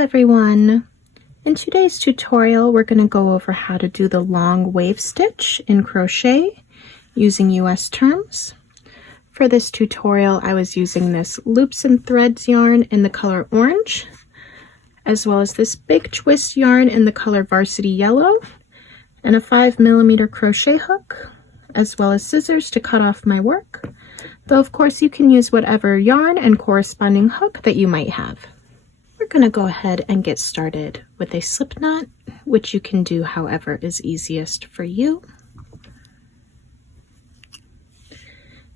everyone! In today's tutorial, we're going to go over how to do the long wave stitch in crochet using US terms. For this tutorial, I was using this Loops and Threads yarn in the color orange, as well as this big twist yarn in the color Varsity Yellow, and a 5mm crochet hook, as well as scissors to cut off my work, though of course you can use whatever yarn and corresponding hook that you might have. We're going to go ahead and get started with a slip knot, which you can do however is easiest for you.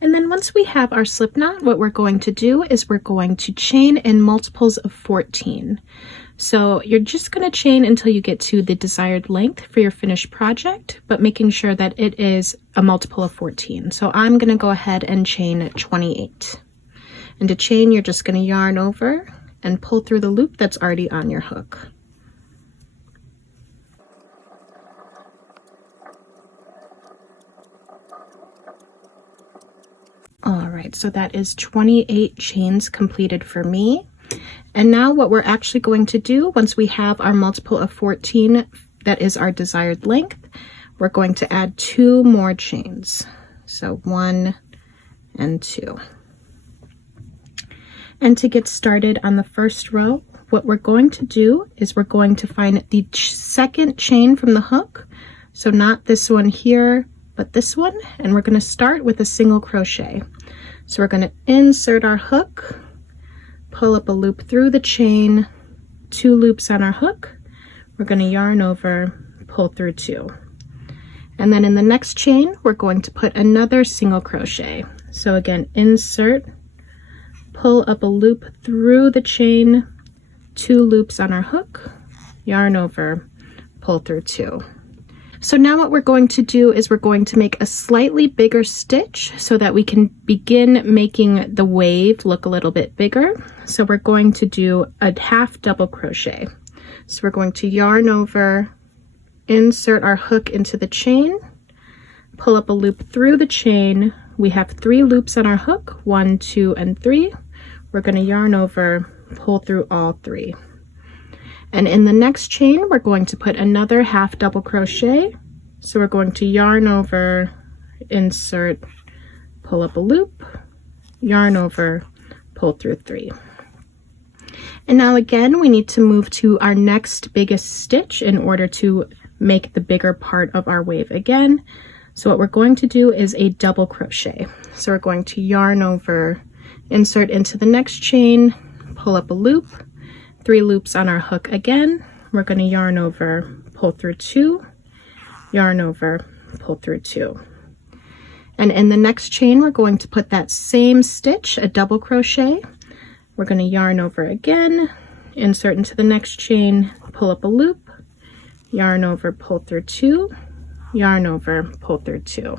And then once we have our slip knot, what we're going to do is we're going to chain in multiples of 14. So you're just going to chain until you get to the desired length for your finished project, but making sure that it is a multiple of 14. So I'm going to go ahead and chain 28. And to chain, you're just going to yarn over and pull through the loop that's already on your hook. All right, so that is 28 chains completed for me. And now what we're actually going to do, once we have our multiple of 14, that is our desired length, we're going to add 2 more chains. So 1 and 2. And to get started on the first row, what we're going to do is we're going to find the second chain from the hook. So not this one here, but this one. And we're going to start with a single crochet. So we're going to insert our hook, pull up a loop through the chain, 2 loops on our hook. We're going to yarn over, pull through 2. And then in the next chain, we're going to put another single crochet. So again, insert, pull up a loop through the chain, 2 loops on our hook, yarn over, pull through 2. So now what we're going to do is we're going to make a slightly bigger stitch so that we can begin making the wave look a little bit bigger. So we're going to do a half double crochet. So we're going to yarn over, insert our hook into the chain, pull up a loop through the chain. We have 3 loops on our hook, 1, 2, and 3. We're going to yarn over, pull through all 3. And in the next chain, we're going to put another half double crochet. So we're going to yarn over, insert, pull up a loop, yarn over, pull through 3. And now again, we need to move to our next biggest stitch in order to make the bigger part of our wave again. So what we're going to do is a double crochet. So we're going to yarn over, insert into the next chain, pull up a loop, 3 loops on our hook again. We're going to yarn over, pull through 2, yarn over, pull through 2. And in the next chain, we're going to put that same stitch, a double crochet. We're going to yarn over again, insert into the next chain, pull up a loop, yarn over, pull through 2, yarn over, pull through 2.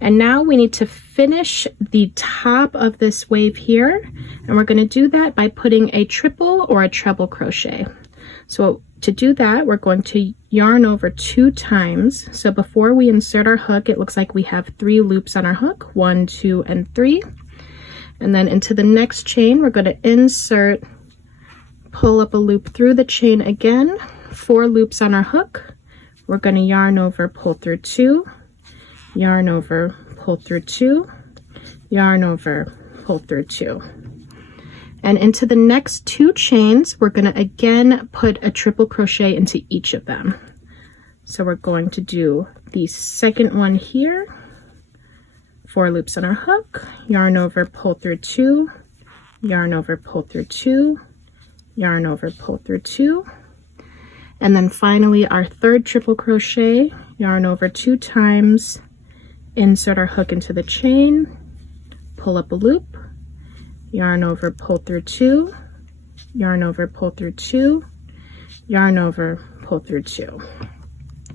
And now we need to finish the top of this wave here, and we're going to do that by putting a triple or a treble crochet. So to do that, we're going to yarn over 2 times. So before we insert our hook, it looks like we have 3 loops on our hook, 1, 2, and 3. And then into the next chain, we're going to insert, pull up a loop through the chain again, 4 loops on our hook. We're going to yarn over, pull through 2, yarn over, pull through 2, yarn over, pull through 2. And into the next 2 chains, we're going to again put a triple crochet into each of them. So we're going to do the second one here, 4 loops on our hook, yarn over, pull through 2, yarn over, pull through 2, yarn over, pull through 2. And then finally our third triple crochet, yarn over 2 times, insert our hook into the chain, pull up a loop, yarn over, pull through 2, yarn over, pull through 2, yarn over, pull through 2.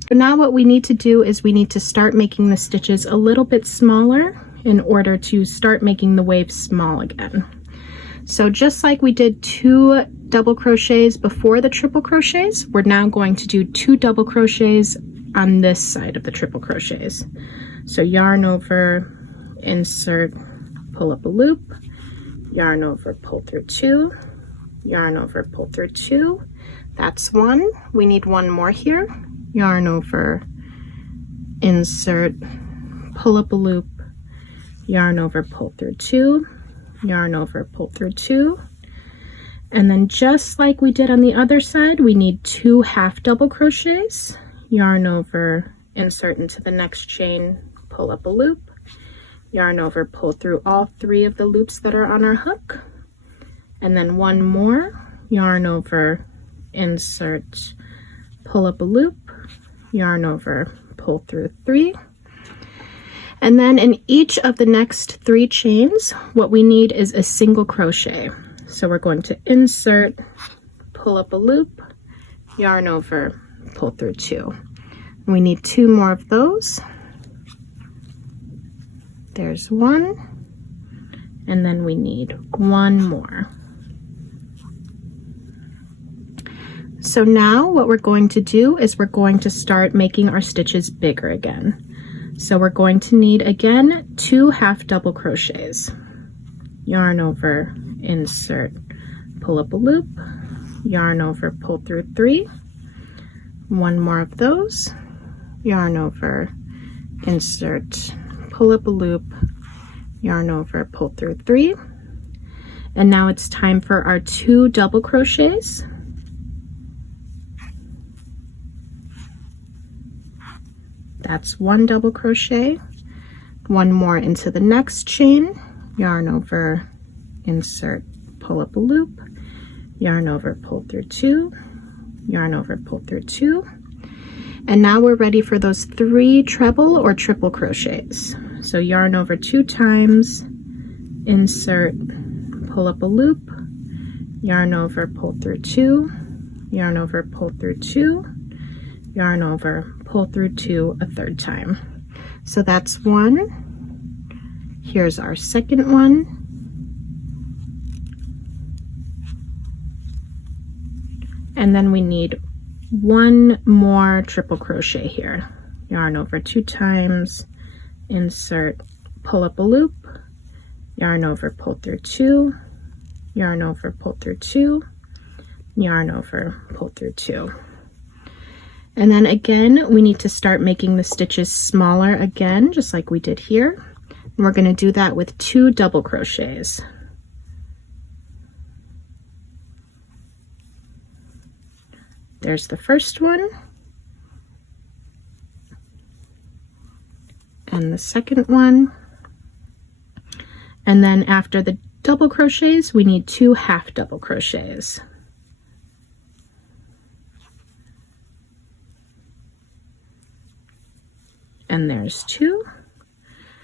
So now what we need to do is we need to start making the stitches a little bit smaller in order to start making the wave small again. So just like we did 2 double crochets before the triple crochets, we're now going to do 2 double crochets on this side of the triple crochets. So yarn over, insert, pull up a loop, yarn over, pull through 2, yarn over, pull through 2. That's 1. We need 1 more here. Yarn over, insert, pull up a loop, yarn over, pull through 2, yarn over, pull through 2. And then just like we did on the other side, we need 2 half double crochets, yarn over, insert into the next chain, pull up a loop, yarn over, pull through all 3 of the loops that are on our hook, and then 1 more, yarn over, insert, pull up a loop, yarn over, pull through 3. And then in each of the next 3 chains, what we need is a single crochet. So we're going to insert, pull up a loop, yarn over, pull through 2. We need 2 more of those. There's 1, and then we need 1 more. So now what we're going to do is we're going to start making our stitches bigger again. So we're going to need again 2 half double crochets. Yarn over, insert, pull up a loop, yarn over, pull through 3. 1 more of those, yarn over, insert, pull up a loop, yarn over, pull through 3. And now it's time for our 2 double crochets. That's 1 double crochet, 1 more into the next chain, yarn over, insert, pull up a loop, yarn over, pull through 2, yarn over, pull through 2. And now we're ready for those 3 treble or triple crochets. So yarn over 2 times, insert, pull up a loop, yarn over, pull through 2, yarn over, pull through 2, yarn over, pull through 2 a 3rd time. So that's 1. Here's our second one. And then we need 1 more triple crochet here. Yarn over 2 times, insert, pull up a loop, yarn over, pull through 2, yarn over, pull through 2, yarn over, pull through 2. And then again, we need to start making the stitches smaller again, just like we did here. And we're going to do that with 2 double crochets. There's the first one. And the second one. And then after the double crochets, we need 2 half double crochets. And there's 2.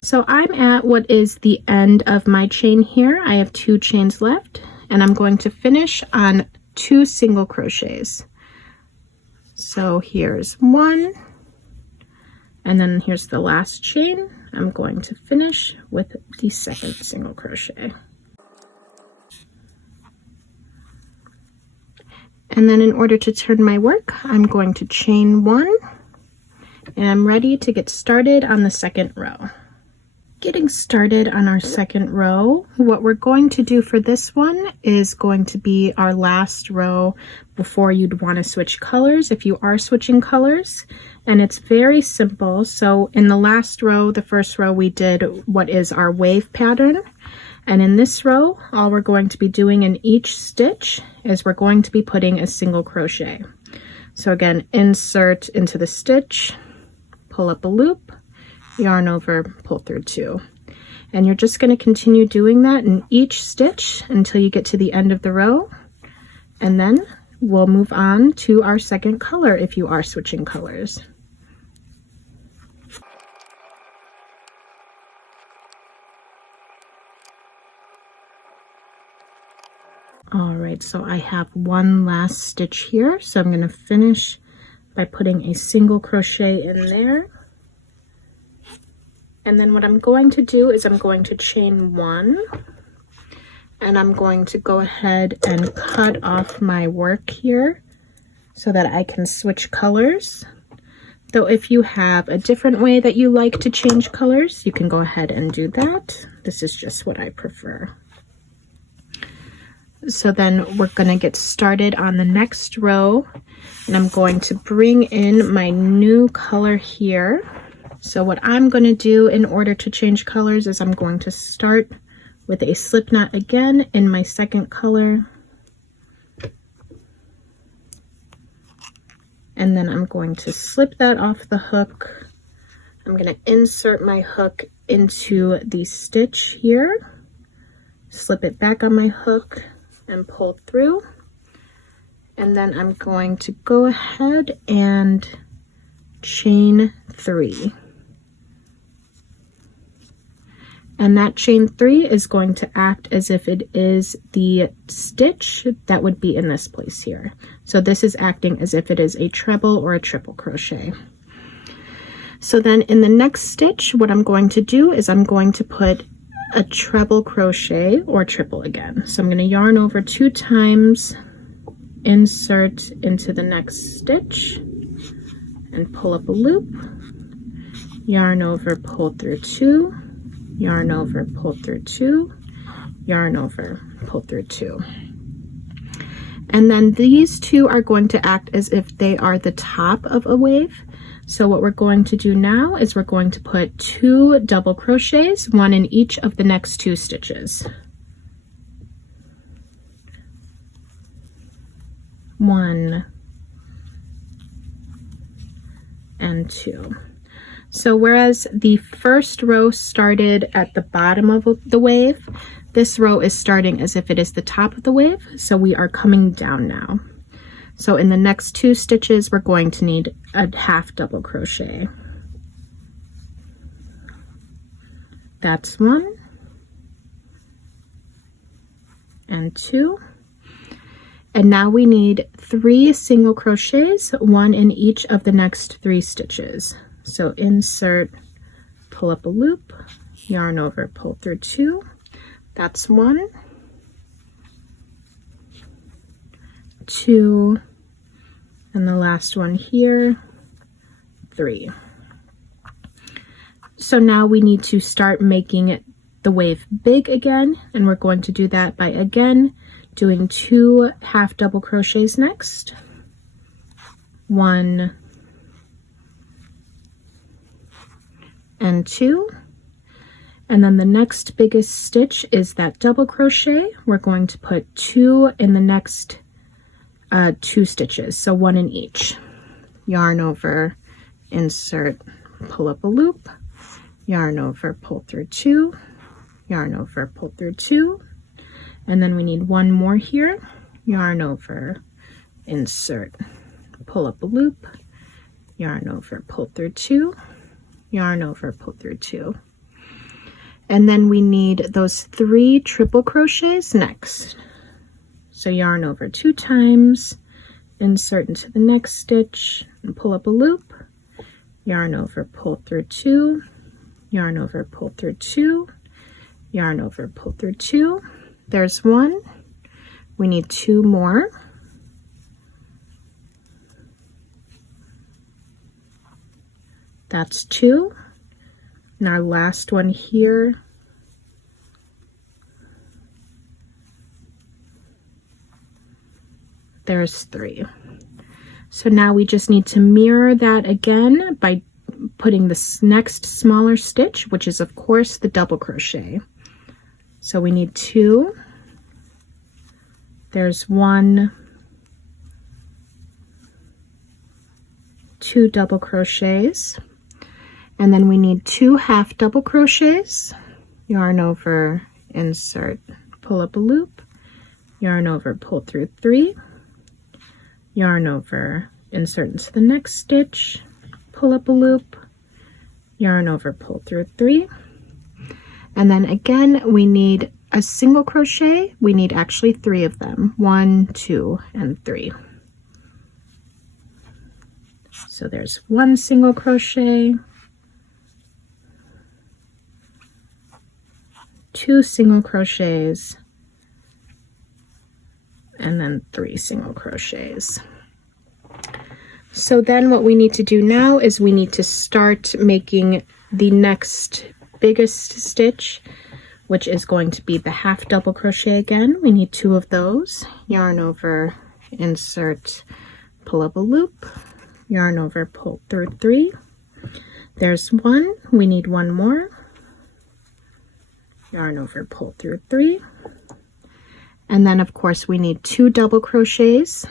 So I'm at what is the end of my chain here. I have 2 chains left, and I'm going to finish on 2 single crochets. So here's 1, and then here's the last chain. I'm going to finish with the 2nd single crochet. And then in order to turn my work, I'm going to chain 1. And I'm ready to get started on the 2nd row. Getting started on our 2nd row, what we're going to do for this one is going to be our last row before you'd want to switch colors if you are switching colors. And it's very simple. So in the last row, the first row, we did what is our wave pattern. And in this row, all we're going to be doing in each stitch is we're going to be putting a single crochet. So again, insert into the stitch, pull up a loop, yarn over, pull through 2. And you're just going to continue doing that in each stitch until you get to the end of the row. And then we'll move on to our 2nd color if you are switching colors. All right, so I have 1 last stitch here. So I'm going to finish by putting a single crochet in there. And then what I'm going to do is I'm going to chain 1, and I'm going to go ahead and cut off my work here so that I can switch colors. Though if you have a different way that you like to change colors, you can go ahead and do that. This is just what I prefer. So then we're going to get started on the next row, and I'm going to bring in my new color here. So what I'm going to do in order to change colors is I'm going to start with a slip knot again in my second color. And then I'm going to slip that off the hook. I'm going to insert my hook into the stitch here, slip it back on my hook and pull through. And then I'm going to go ahead and chain 3. And that chain 3 is going to act as if it is the stitch that would be in this place here. So this is acting as if it is a treble or a triple crochet. So then in the next stitch, what I'm going to do is I'm going to put a treble crochet or triple again. So I'm going to yarn over 2 times, insert into the next stitch, and pull up a loop, yarn over, pull through 2, yarn over, pull through 2, yarn over, pull through 2. And then these 2 are going to act as if they are the top of a wave. So what we're going to do now is we're going to put 2 double crochets, 1 in each of the next 2 stitches. 1 and 2. So whereas the first row started at the bottom of the wave, this row is starting as if it is the top of the wave, so we are coming down now. So in the next 2 stitches, we're going to need a half double crochet. That's 1 and 2. And now we need 3 single crochets, 1 in each of the next 3 stitches. So insert, pull up a loop, yarn over, pull through 2. That's 1, 2, and the last one here, 3. So now we need to start making the wave big again, and we're going to do that by again doing 2 half double crochets next. 1 and 2. And then the next biggest stitch is that double crochet. We're going to put 2 in the next 2 stitches, so 1 in each. Yarn over, insert, pull up a loop, yarn over, pull through 2, yarn over, pull through 2, and then we need 1 more here. Yarn over, insert, pull up a loop, yarn over, pull through 2, yarn over, pull through 2. And then we need those 3 triple crochets next. So yarn over 2 times, insert into the next stitch, and pull up a loop, yarn over, pull through 2, yarn over, pull through 2, yarn over, pull through 2. There's 1. We need 2 more. That's 2. And our last one here, there's 3. So now we just need to mirror that again by putting this next smaller stitch, which is of course the double crochet. So we need 2. There's 1, 2 double crochets. And then we need 2 half double crochets, yarn over, insert, pull up a loop, yarn over, pull through 3, yarn over, insert into the next stitch, pull up a loop, yarn over, pull through 3. And then again, we need a single crochet. We need actually 3 of them, 1, 2, and 3. So there's 1 single crochet, 2 single crochets, and then 3 single crochets. So then what we need to do now is we need to start making the next biggest stitch, which is going to be the half double crochet again. We need 2 of those. Yarn over, insert, pull up a loop, yarn over, pull through 3. There's 1. We need 1 more. Yarn over, pull through 3. And then of course we need 2 double crochets.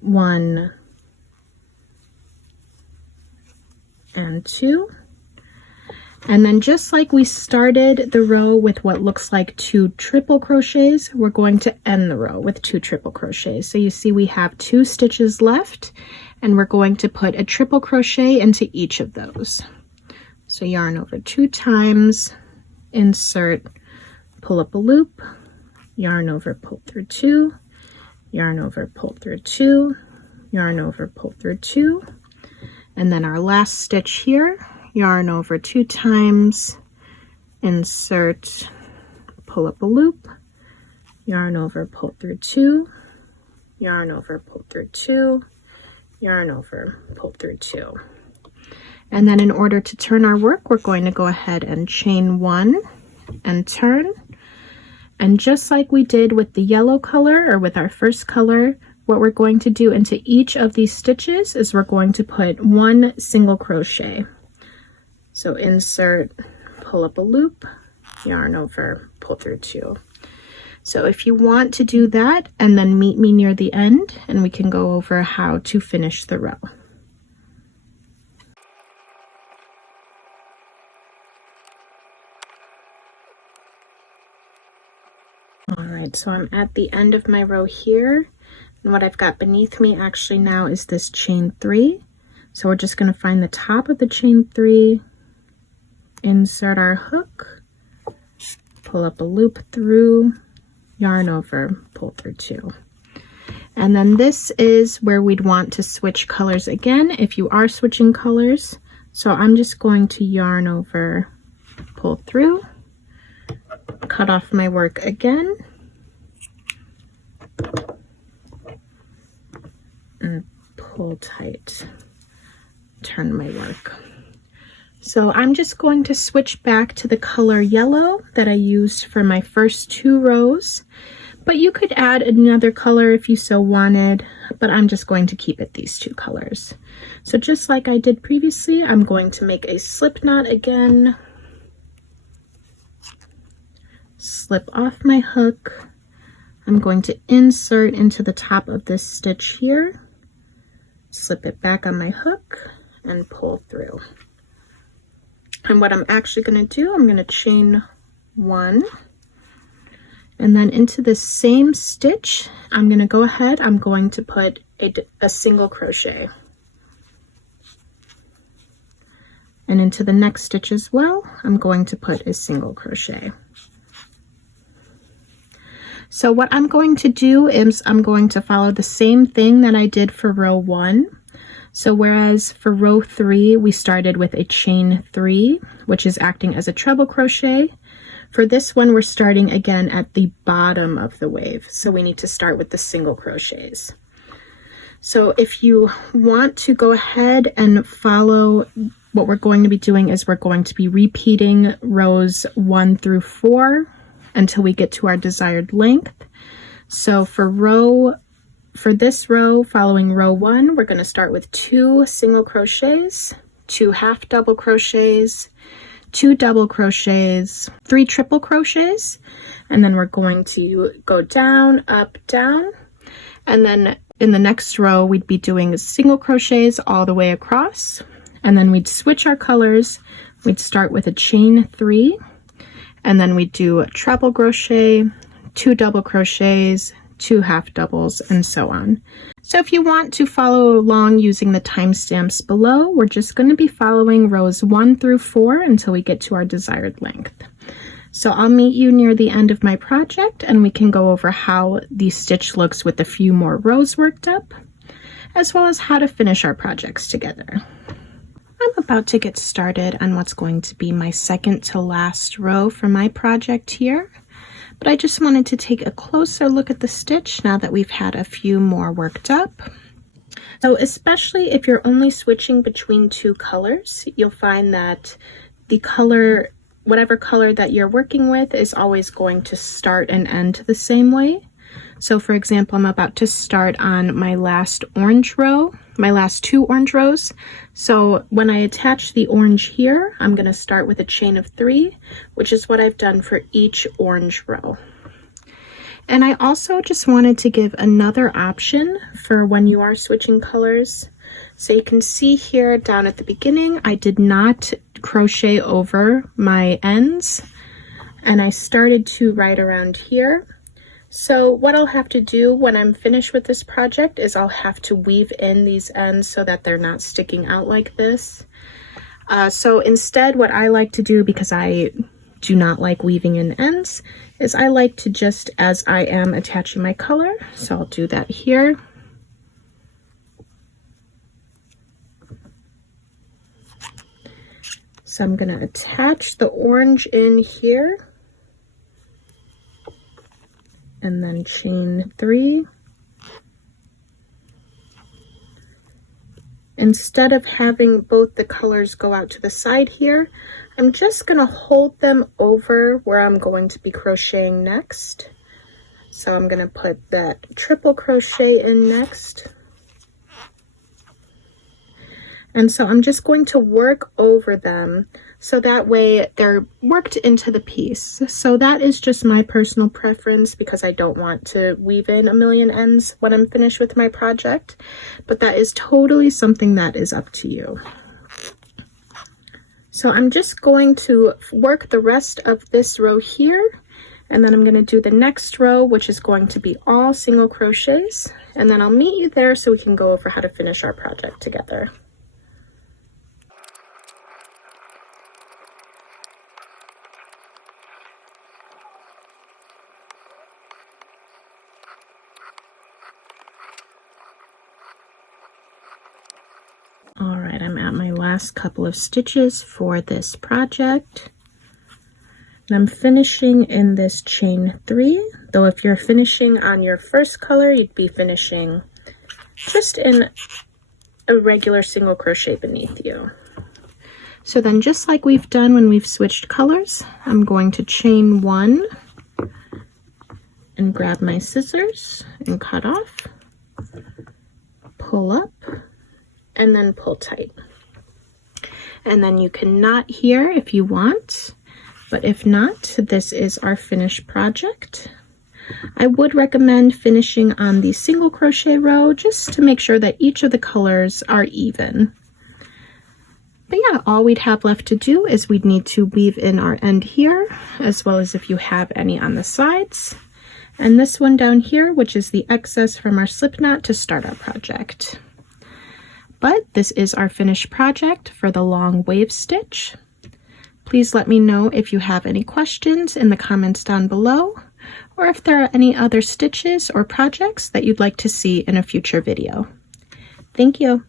1 and 2. And then just like we started the row with what looks like 2 triple crochets, we're going to end the row with 2 triple crochets. So you see we have 2 stitches left, and we're going to put a triple crochet into each of those. So yarn over 2 times, insert, pull up a loop, yarn over, pull through 2, yarn over, pull through 2, yarn over, pull through 2, and then our last stitch here, yarn over 2 times, insert, pull up a loop, yarn over, pull through 2, yarn over, pull through 2, yarn over, pull through 2. And then in order to turn our work, we're going to go ahead and chain 1 and turn. And just like we did with the yellow color or with our first color, what we're going to do into each of these stitches is we're going to put 1 single crochet. So insert, pull up a loop, yarn over, pull through 2. So if you want to do that, and then meet me near the end, and we can go over how to finish the row. All right, so I'm at the end of my row here, and what I've got beneath me actually now is this chain 3. So we're just going to find the top of the chain 3, insert our hook, pull up a loop through, yarn over, pull through 2. And then this is where we'd want to switch colors again if you are switching colors. So I'm just going to yarn over, pull through, cut off my work again, and pull tight, turn my work. So I'm just going to switch back to the color yellow that I used for my first 2 rows, but you could add another color if you so wanted, but I'm just going to keep it these 2 colors. So just like I did previously, I'm going to make a slip knot again, slip off my hook. I'm going to insert into the top of this stitch here, slip it back on my hook, and pull through. And what I'm actually going to do, I'm going to chain 1, and then into this same stitch, I'm going to go ahead, I'm going to put a single crochet. And into the next stitch as well, I'm going to put a single crochet. So what I'm going to do is I'm going to follow the same thing that I did for row 1. So whereas for row 3, we started with a chain 3, which is acting as a treble crochet, for this one, we're starting again at the bottom of the wave. So we need to start with the single crochets. So if you want to go ahead and follow, what we're going to be doing is we're going to be repeating rows 1 through 4 until we get to our desired length. So for this row, following row 1, we're going to start with 2 single crochets, 2 half double crochets, 2 double crochets, 3 triple crochets, and then we're going to go down, up, down, and then in the next row we'd be doing single crochets all the way across, and then we'd switch our colors. We'd start with a chain 3, and then we'd do a treble crochet, 2 double crochets, 2 half doubles, and so on. So if you want to follow along using the timestamps below, we're just going to be following rows 1 through 4 until we get to our desired length. So I'll meet you near the end of my project, and we can go over how the stitch looks with a few more rows worked up, as well as how to finish our projects together. I'm about to get started on what's going to be my second to last row for my project here. But I just wanted to take a closer look at the stitch now that we've had a few more worked up. So especially if you're only switching between 2 colors, you'll find that the color whatever color that you're working with is always going to start and end the same way. So for example, I'm about to start on my last orange row, my last 2 orange rows. So when I attach the orange here, I'm going to start with a chain of 3, which is what I've done for each orange row. And I also just wanted to give another option for when you are switching colors. So you can see here down at the beginning, I did not crochet over my ends, and I started to right around here. So what I'll have to do when I'm finished with this project is I'll have to weave in these ends so that they're not sticking out like this. So instead, what I like to do, because I do not like weaving in ends, is I like to just, as I am attaching my color, so I'll do that here. So I'm going to attach the orange in here, and then chain 3. Instead of having both the colors go out to the side here, I'm just going to hold them over where I'm going to be crocheting next. So I'm going to put that triple crochet in next. And so I'm just going to work over them so that way they're worked into the piece. So that is just my personal preference because I don't want to weave in a million ends when I'm finished with my project, but that is totally something that is up to you. So I'm just going to work the rest of this row here, and then I'm going to do the next row, which is going to be all single crochets, and then I'll meet you there so we can go over how to finish our project together. All right, I'm at my last couple of stitches for this project. And I'm finishing in this chain 3, though if you're finishing on your first color, you'd be finishing just in a regular single crochet beneath you. So then just like we've done when we've switched colors, I'm going to chain 1 and grab my scissors and cut off, pull up, and then pull tight. And then you can knot here if you want, but if not, this is our finished project. I would recommend finishing on the single crochet row just to make sure that each of the colors are even. But yeah, all we'd have left to do is we'd need to weave in our end here, as well as if you have any on the sides. And this one down here, which is the excess from our slip knot to start our project. But this is our finished project for the long wave stitch. Please let me know if you have any questions in the comments down below, or if there are any other stitches or projects that you'd like to see in a future video. Thank you.